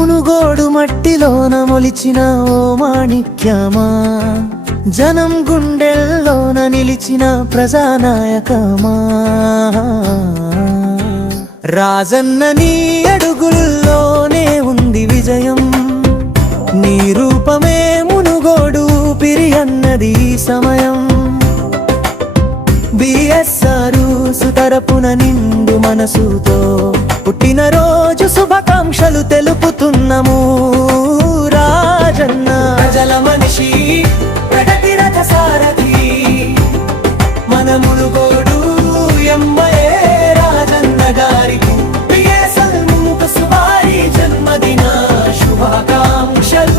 మునుగోడు మట్టిలోన మొలిచిన ఓ మాణిక్యమా, జనం గుండెల్లోన నిలిచిన ప్రజానాయకమా. రాజన్న నీ అడుగుల్లోనే ఉంది విజయం, నీ రూపమే మునుగోడు ఊపిరి అన్నది ఈ సమయం. బిఎస్ఆర్ సుతరపున నిండు మనసుతో పుట్టినరోజు శుభాకాంక్షలు తెలుపుతున్నాము. రాజన్న ప్రజల మనిషి, ప్రగతి రథ సారథి, మన మునుగోడు ఎమ్మెల్యే రాజన్న గారికి బిఎస్ఆర్ ముంకసు వారి జన్మదిన శుభాకాంక్షలు.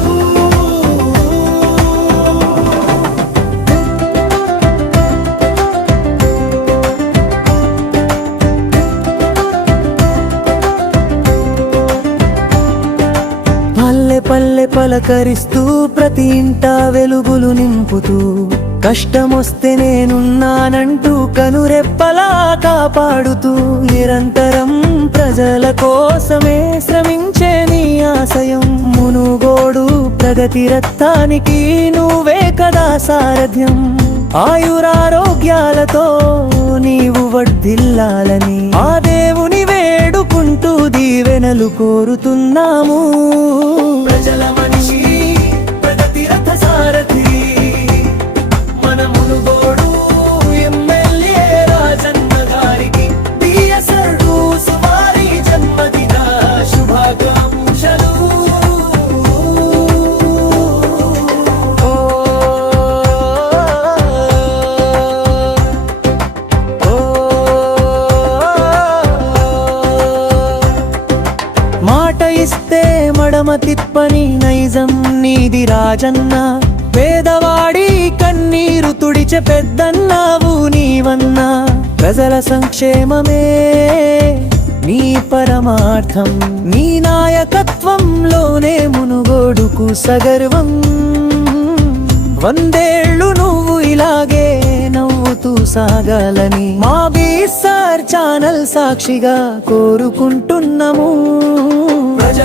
పల్లె పల్లె పలకరిస్తూ ప్రతి ఇంట వెలుగులు నింపుతూ, కష్టమొస్తే నేనున్నానంటూ కనురెప్పలా కాపాడుతూ, నిరంతరం ప్రజల కోసమే శ్రమించే నీ ఆశయం. మునుగోడు ప్రగతి రథానికి నువ్వే కదా సారథ్యం. ఆయురారోగ్యాలతో నీవు వర్ధిల్లాలని ఆ దేవుని వేడుకుంటూ దీవెనలు కోరుతున్నాము. ప్రజల మనిషి, ప్రగతి రథ సారథి, మన మునుగోడు ఎమ్మెల్యే రాజన్న గారికి బిఎస్ఆర్ వారి జన్మదిన శుభాకాంక్షలు. మాట ఇస్తే మడమ తిప్పని నైజం నీది రాజన్న, పేదవాడి కన్నీరు తుడిచే పెద్దన్నావు నీవన్నా. ప్రజల సంక్షేమమే నీ పరమార్థం, నీ నాయకత్వంలోనే మునుగోడుకు సగర్వం. వందేళ్ళు నువ్వు ఇలాగే నవ్వుతూ సాగాలని మా బిఎస్ఆర్ ఛానల్ సాక్షిగా కోరుకుంటున్నాము. ప్రజల